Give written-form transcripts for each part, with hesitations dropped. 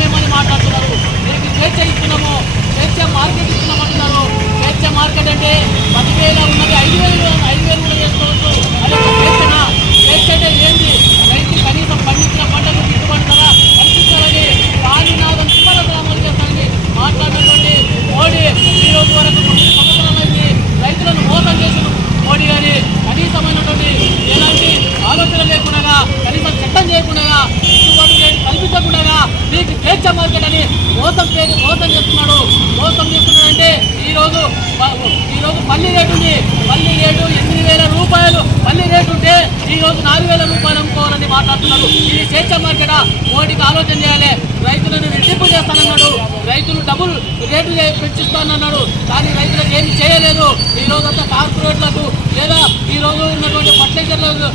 మేమని మాట్లాడుతున్నారు. దీనికి స్వేచ్ఛ ఇస్తున్నాము, స్వేచ్ఛ మార్కెట్ ఇస్తున్నామంటున్నారు. స్వేచ్ఛ మార్కెట్ అంటే 10,000 ఉన్నది 5,000 కూడా చేసుకోవచ్చు. అదే స్వేచ్ఛనా? స్వేచ్ఛ అంటే ఏంటి? రైతు కనీసం పండించిన పంటకు గిట్టుబాటు ధర కల్పించాలని కాళీనాథం సుబ్బారావు అమలు చేస్తానని మాట్లాడినటువంటి మోడీ ఈ రోజు వరకు 9 సంవత్సరాలైంది. రైతులను మోసం చేసిన మోడీ గారి కనీసమైనటువంటి ఎలాంటి ఆలోచన లేకుండా, కనీసం చట్టం చేయకుండా, గిట్టుబాటు రేటు కల్పించకుండా మీకు స్వేచ్ఛ మార్కెట్ అని మోసం చేస్తున్నాడు. మోసం చేస్తున్నాడంటే ఈరోజు పల్లి రేటు ఉంది. పల్లి రేటు 8,000 రూపాయలు పల్లి రేటు ఉంటే ఈరోజు 4,000 రూపాయలు అమ్ముకోవాలని మాట్లాడుతున్నారు. ఇది స్వేచ్ఛ మార్కెటా? మోడీకి ఆలోచన చేయాలి. రైతులను రెట్టింపు చేస్తానన్నాడు, రైతులు డబుల్ రేటు పెంచిస్తానన్నాడు. కానీ రైతులకు ఏమి చేయలేదు. ఈ రోజు అంతా కార్పొరేట్లకు లేదా ఈ రోజు ఉన్నటువంటి ఫర్టిలైజర్లకు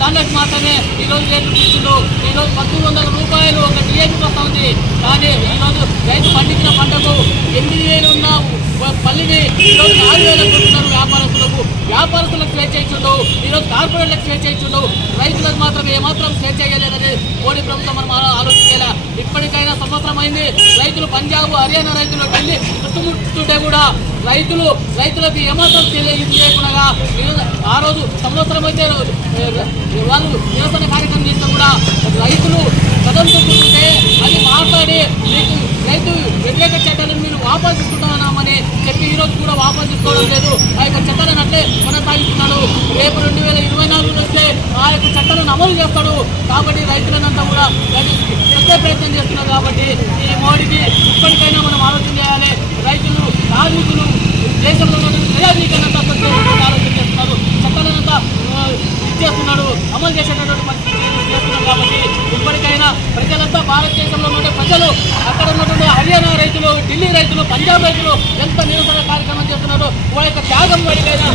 దాంట్లోకి మాత్రమే ఈరోజు రేట్లు పెంచుండు. ఈరోజు 1,300 రూపాయలు ఒక డిఏపీ వస్తూ ఉంది. కానీ ఈరోజు రైతు పండించిన పంటకు 8,000 ఉన్న పల్లిని ఈరోజు 4,000 కొట్టున్నారు వ్యాపారస్తులకు స్వేచ్ఛ ఇచ్చిండు. ఈరోజు కార్పొరేట్లకు స్వేచ్ఛ ఇచ్చిండు. రైతులకు మాత్రం ఏమాత్రం స్వేచ్ఛ ఇవ్వలేదని మోడీ ప్రభుత్వం మనం ఆలోచించేలా. ఇప్పటికైనా సంవత్సరం అయింది. రైతులు పంజాబ్, హర్యానా రైతులు ఢిల్లీ చుట్టుముట్టుంటే కూడా రైతులకు ఏమాత్రం చేయకుండా ఆ రోజు సంవత్సరం అయితే వాళ్ళు నిరసన కార్యక్రమం చేసినా కూడా రైతులు కదంతుంటే అది మాట్లాడి మీకు రైతు వ్యతిరేక చట్టాలను మీరు వాపసు తీసుకుంటామని చెప్పి ఈరోజు కూడా వాపసు తీసుకోవడం లేదు. ఆ యొక్క చట్టాలను అట్లే కొనసాగిస్తున్నాడు. రేపు 2024 వస్తే ఆ యొక్క చట్టాలను అమలు చేస్తాడు. కాబట్టి రైతులనంతా కూడా ఎంతో ప్రయత్నం చేస్తున్నారు. కాబట్టి ఈ మోడీకి ఇప్పటికైనా మనం ఆలోచన చేయాలి. రైతులు, కార్మికులు దేశంలో ప్రజానీకనంతా ఆలోచన చేస్తున్నారు. చట్టాలనంతా చేస్తున్నాడు, అమలు చేసేటటువంటి పరిస్థితి చేస్తున్నారు. కాబట్టి ఇప్పటికైనా ప్రజలంతా భారతదేశంలో ఉండే ప్రజలు, అక్కడ ఉన్నటువంటి హర్యానా రైతులు, ఢిల్లీ రైతులు, పంజాబ్ రైతులు ఎంత నిరసన కార్యక్రమం చేస్తున్నారు. వాళ్ళ యొక్క త్యాగం వడికైనా